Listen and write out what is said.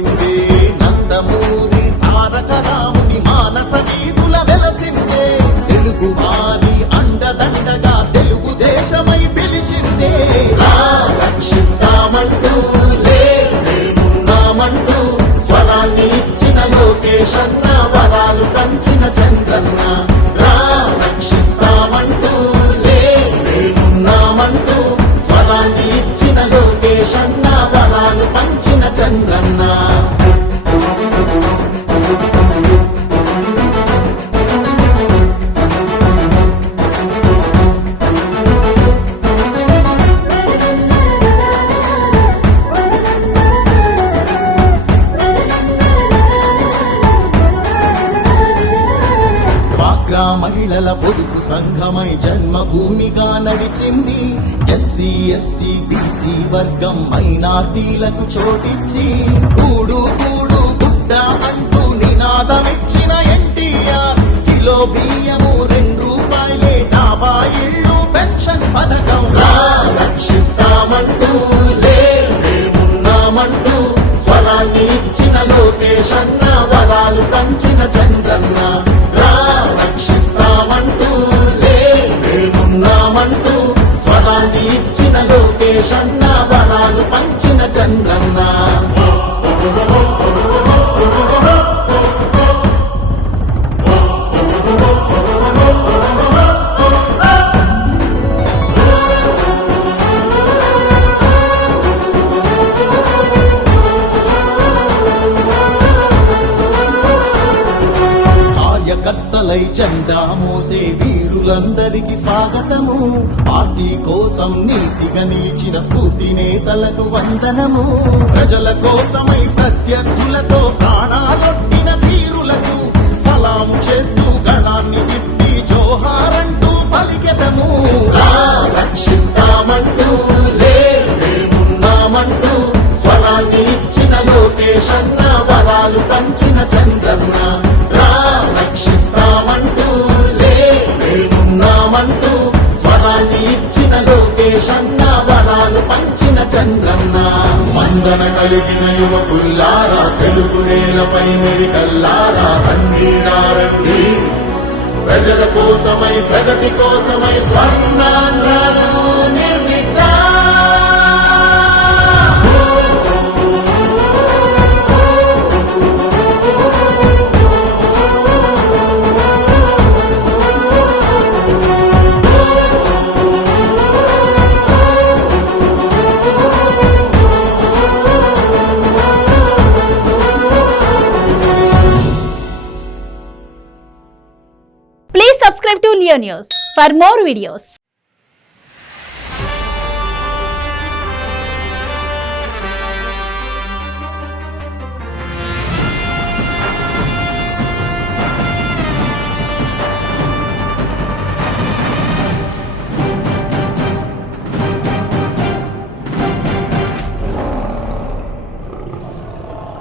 నిలిచిందే నందమూరి తారక రాముని మానస వీధుల వెలసిందే తెలుగు వారి అండదండగా తెలుగు దేశమై పిలిచిందే రక్షిస్తామంటూ లేమున్నామంటూ స్వరాన్ని ఇచ్చిన లోకేశన్న వరాలు పంచిన చంద్రన్న రక్షిస్తామంటూ లేమున్నామంటూ స్వరాన్ని ఇచ్చిన లోకేశన్న వరాలు పంచిన చంద్రన్న మహిళల పొదుపు సంఘమై జన్మభూమిగా నడిచింది ఎస్సీ ఎస్టీ బీసీ వర్గం మైనార్టీలకు చోటిచ్చి కూడు కూడు గుడ్డ అంటూ నినాదమిచ్చిన ఎన్టీఆర్ కిలో బియ్యము 2 రూపాయలే డాబా ఇళ్ళు పెన్షన్ పథకం రక్షిస్తామంటూ లేమున్నామంటూ స్వరాన్ని ఇచ్చిన లోకేశన్న వరాలు పంచిన చంద్రన్న రక్షిస్తామంటూ లేమున్నామంటూ స్వరాన్ని ఇచ్చిన లోకేశన్న వరాలు పంచిన చంద్రన్న కార్యకర్తలై జెండా మోసే వీరులందరికీ స్వాగతము పార్టీ కోసం నీతిగా నిలిచిన స్ఫూర్తి నేతలకు వందనము ప్రజల కోసమై ప్రత్యర్థులతో ప్రాణాలొట్టిన ధీరులకు సలాము చేస్తూ గణాన్ని తిప్పి జోహారంటూ పలికెదము రక్షిస్తామంటూ లేమున్నామంటూ స్వరాన్ని ఇచ్చిన లోకేశన్న వరాలు పంచిన చంద్రన్న రక్షిస్తామంటూ లేమున్నామంటూ స్వరాన్ని ఇచ్చిన లోకేశన్న వరాలు పంచిన చంద్రన్న స్పందన కలిగిన యువకుల్లారా తెలుగు నేలపై మెరికల్లారా రండి ప్రజల కోసమై ప్రగతి కోసమై స్వర్ణాంధ్రను నిర్మిద్దాం Subscribe to Leo News for more videos.